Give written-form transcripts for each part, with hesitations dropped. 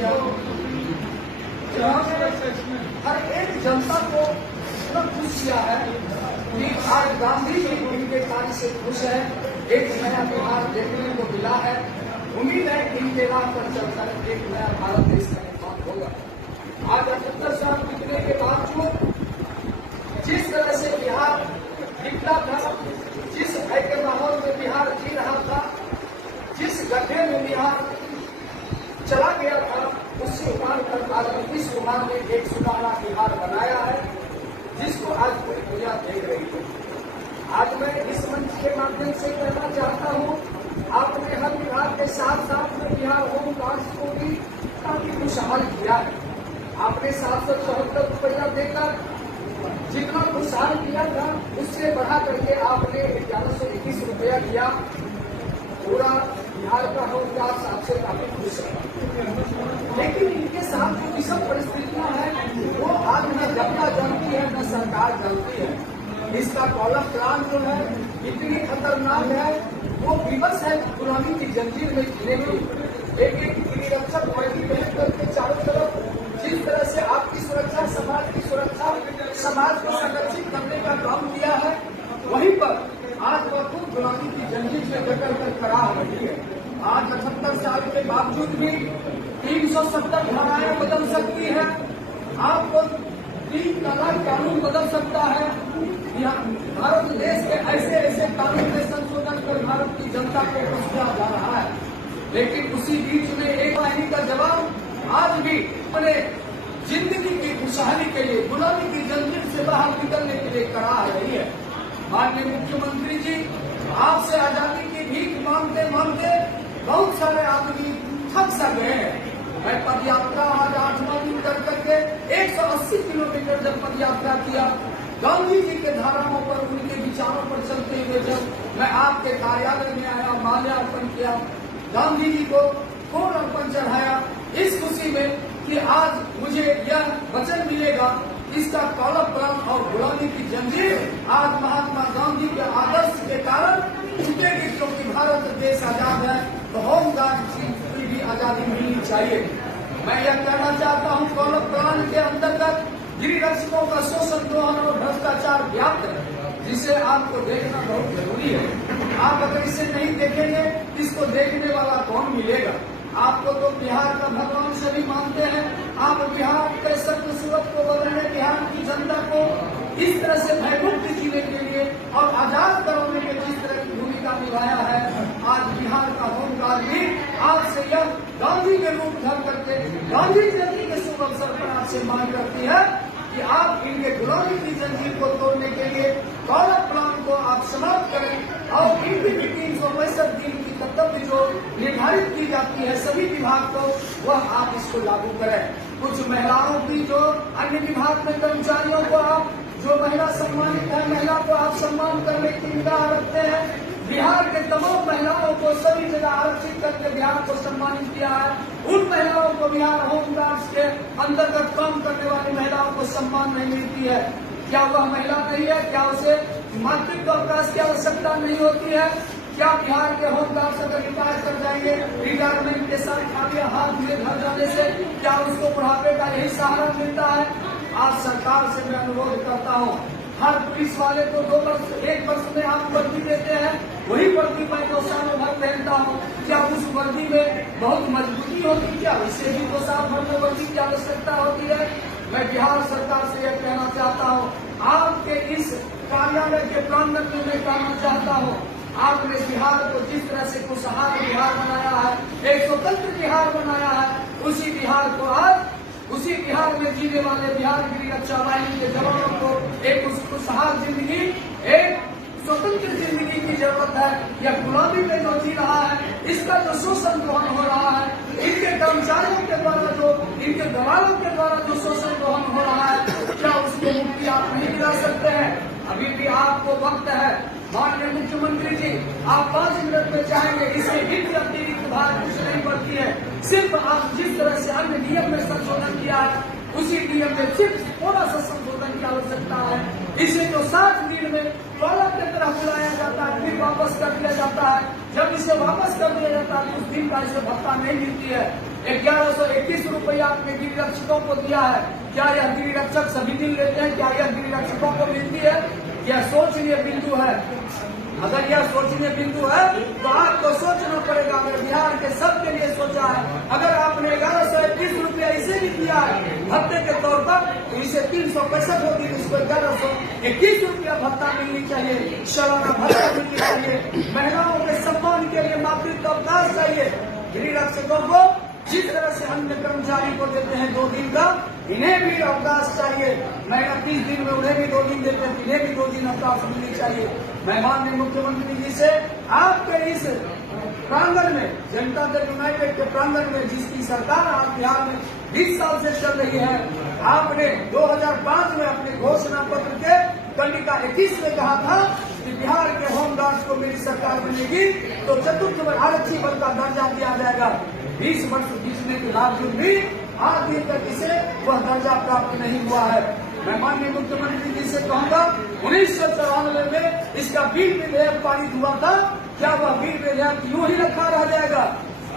किया, हर एक जनता को इतना खुश किया है कि आज गांधी जी इनके कार्य से खुश है। एक नया बिहार देखने को मिला है। उम्मीद है इनके राह पर चलकर एक नया भारत देश का निर्माण होगा। आज 78 साल बीतने के बावजूद जिस तरह से बिहार दिखता था, जिस भय के माहौल में बिहार जी रहा था, जिस गड्ढे में बिहार चला गया था, उससे उबार कर आज नीतीश कुमार ने एक सुनहरा बिहार बनाया है, जिसको आज पूरी दुनिया देख रही है। आज मैं इस मंच के माध्यम से कहना चाहता हूँ, आपने हर विभाग के साथ साथ में बिहार होम गार्ड्स को भी काफी खुशहाल किया है। आपने 774 रुपया देकर जितना खुशहाल किया था, उससे बढ़ा करके आपने 1121 रुपया किया। पूरा बिहार का होम गार्ड्स आपसे काफी खुश है, लेकिन इनके साथ जो विषम परिस्थितियां हैं वो आज न जनता जानती है न सरकार जानती है। इसका कॉलम प्लान जो है इतनी खतरनाक है, वो विवश है गुलामी की जंजीर में जीने की। एक गिरिरक्षक वर्दी पहन करके चारों तरफ जिस तरह से आपकी सुरक्षा, समाज की सुरक्षा, समाज को संरक्षित करने का काम किया है, वहीं पर आज वह खुद गुलामी की जंजीर में जकड़ कर खड़ा हो रही है। आज 78 साल के बावजूद भी 370 धाराएं बदल सकती है, आपको 3 तलाक कानून बदल सकता है। भारत देश के ऐसे ऐसे कानून में संशोधन कर भारत की जनता को पछुआ जा रहा है, लेकिन उसी बीच में एक वाहिनी का जवाब आज भी अपने जिंदगी की खुशहाली के लिए गुलामी की जंजीर से बाहर निकलने के लिए करा रही है। माननीय मुख्यमंत्री जी, आपसे आजादी की भीख मांगते मांगते बहुत सारे आदमी थक सा गए हैं। मैं पदयात्रा आज 8वां दिन कर करके 180 किलोमीटर जब पदयात्रा किया, गांधी जी के धाराओं पर, उनके विचारों पर चलते हुए जब मैं आपके कार्यालय में आया, माल्यार्पण किया, गांधी जी को फूल अर्पण चढ़ाया, इस खुशी में कि आज मुझे यह वचन मिलेगा, इसका कॉलम प्लान और गुलामी की जंजीर आज महात्मा गांधी के आदर्श के कारण टूटेगी, क्योंकि भारत देश आजाद है तो होम गार्ड की भी आजादी मिलनी चाहिए। मैं यह कहना चाहता हूँ, कॉलम प्लान के अंतर्गत गिरिरक्षकों का शोषण, ग्रहण और भ्रष्टाचार व्याप्त है, जिसे आपको देखना बहुत जरूरी है। आप अगर इसे नहीं देखेंगे, इसको देखने वाला कौन मिलेगा? आपको तो बिहार का भगवान सभी मानते हैं। आप बिहार के सत्य सूरत को बदलने, बिहार की जनता को इस तरह से भयमुक्त जीने के लिए और आजाद कराने के जिस तरह की भूमिका निभाया है, आज बिहार का होम गार्ड भी आज से यह गांधी के रूप धर करके गांधी जयंती के शुभ अवसर पर आपसे मांग करती है कि आप इनके गुलामी की जंजीर को तोड़ने के लिए कॉलम प्लान को आप समाप्त करें और इनकी 365 दिन की कर्तव्य जो निर्धारित की जाती है सभी विभाग को, वह आप इसको लागू करें। कुछ महिलाओं की जो अन्य विभाग में कर्मचारियों को आप, जो महिला सम्मानित है, महिला को आप सम्मान करने की निगाह रखते हैं, बिहार के तमाम महिलाओं को सभी जगह आरक्षित करके बिहार को सम्मानित किया है। उन महिलाओं को बिहार होम गार्ड्स के अंतर्गत काम करने वाली महिलाओं को सम्मान नहीं मिलती है। क्या वह महिला नहीं है? क्या उसे मातृत्व अवकाश की आवश्यकता नहीं होती है? क्या बिहार के होम गार्ड्स अगर रिटायर कर जाएंगे, रिटायरमेंट के साथ खाली हाथ में घर जाने से क्या उसको बुढ़ापे का यही सहारा मिलता है? आज सरकार से मैं अनुरोध करता हूँ, हर पुलिस वाले को 2 वर्ष 1 वर्ष में आप वर्दी देते हैं, वही वर्दी मैं 2 सालों भर पहनता हूँ। क्या उस वर्दी में बहुत मजबूती होती? क्या इससे भी 2 साल भर में वर्दी की आवश्यकता होती है? मैं बिहार सरकार से यह कहना चाहता हूँ, आपके इस कार्यालय के प्रांगण में मैं कहना चाहता हूँ, आपने बिहार को जिस तरह से खुशहाल बिहार बनाया है, एक स्वतंत्र बिहार बनाया है, उसी बिहार को आज, उसी बिहार में जीने वाले बिहार गिरिरक्षा वाहिनी के जवानों को एक खुशहाल जिंदगी, एक स्वतंत्र जिंदगी की जरूरत है। यह गुलामी में जो जी रहा है, इसका जो शोषण ग्रहण हो रहा है, इनके कर्मचारियों के द्वारा जो, इनके दलालों के द्वारा जो शोषण ग्रहण हो रहा है, क्या उसको मुक्ति आप नहीं दिला सकते हैं? अभी भी आपको वक्त है। माननीय मुख्यमंत्री जी, आप 5 मिनट में चाहेंगे, इसके हित अतिरिक्त भार कुछ नहीं पड़ती है। सिर्फ आप जिस तरह से अन्य नियम में संशोधन किया है, उसी नियम में सिर्फ थोड़ा सा संशोधन की आवश्यकता है। इसे जो 60 दिन में कॉलम की तरह बुलाया जाता है, फिर वापस कर दिया जाता है। जब इसे वापस कर दिया जाता है, तो उस दिन का इसे भत्ता नहीं मिलती है। 1121 रुपया आपने गिरी रक्षकों को दिया है। क्या यह गिरी रक्षक सभी दिन लेते हैं? क्या यह गिरी रक्षकों को मिलती है? यह सोचनीय बिंदु है। अगर यह सोचनीय बिंदु है तो आपको सोचना पड़ेगा। अगर बिहार के सबके लिए सोचा है, अगर आपने 1121 रुपया इसे भी दिया है भत्ते के तौर पर, तो इसे 365 होगी, इसको 1121 रुपया भत्ता मिलनी चाहिए, सालाना भत्ता मिलनी चाहिए। महिलाओं के सम्मान के लिए मातृत्व अवकाश चाहिए। गिरी रक्षकों को जिस तरह से अन्य कर्मचारी को देते हैं 2 दिन का, इन्हें भी अवकाश चाहिए। महीना 30 दिन में उन्हें भी 2 दिन देते हैं, इन्हें भी 2 दिन अवकाश मिलनी चाहिए। मैं माननीय मुख्यमंत्री जी से आपके इस प्रांगण में, जनता दल यूनाइटेड के प्रांगण में, जिसकी सरकार आज बिहार में 20 साल से चल रही है, आपने 2005 में अपने घोषणा पत्र के कंडिका 21 में कहा था कि बिहार के होमगार्ड्स को मेरी सरकार बनेगी तो चतुर्थ आरक्षी बल का दर्जा दिया जाएगा। 20 वर्ष बीतने के बावजूद भी आज दिन तक इसे वह दर्जा प्राप्त नहीं हुआ है। मैं माननीय मुख्यमंत्री जी से कहूंगा, 1994 में इसका बिल विधेयक पारित हुआ था, क्या वह बिल विधेयक यूं ही रखा रह जाएगा?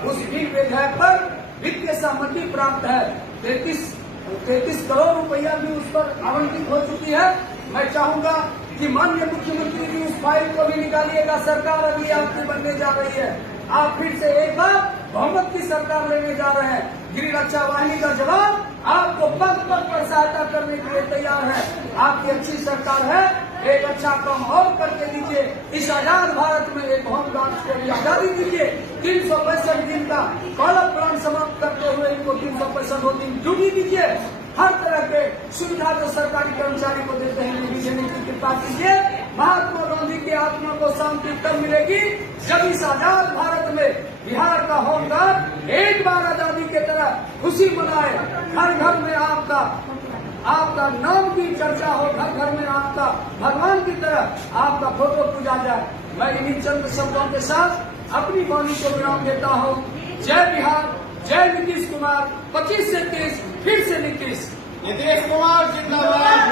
उस बिल विधेयक पर वित्तीय सहमति प्राप्त है। 33 करोड़ रुपया भी उस पर आवंटित हो चुकी है। मैं चाहूंगा कि माननीय मुख्यमंत्री जी उस फाइल को भी निकालिएगा। सरकार अभी आपकी बनने जा रही है, आप फिर से एक बार बहुमत की सरकार लेने जा रहे हैं। गिरी रक्षा वाहिनी का जवाब आपको पग पग पर सहायता करने के लिए तैयार है। आपकी अच्छी सरकार है, एक अच्छा काम और करके दीजिए। इस आजाद भारत में एक होमगार्ड को भी आजादी दीजिए। 365 दिन का कॉलम प्लान समाप्त करते हुए इनको 365 दिन ड्यूटी दीजिए। हर तरह के सुविधा जो सरकारी कर्मचारी को देते हैं उन्हें देने की कृपा कीजिए। महात्मा गांधी की आत्मा को शांति तब मिलेगी जब इस आजाद भारत में बिहार का होमगार्ड एक बार आजादी के तरह खुशी मनाए। हर घर में आपका नाम की चर्चा हो, घर घर में आपका भगवान की तरह आपका फोटो पूजा जाए। मैं इन्हीं चंद शब्दों के साथ अपनी वाणी को विराम देता हूँ। जय बिहार, जय नीतीश कुमार। 25 से 30 फिर से नीतीश कुमार जिंदाबाद।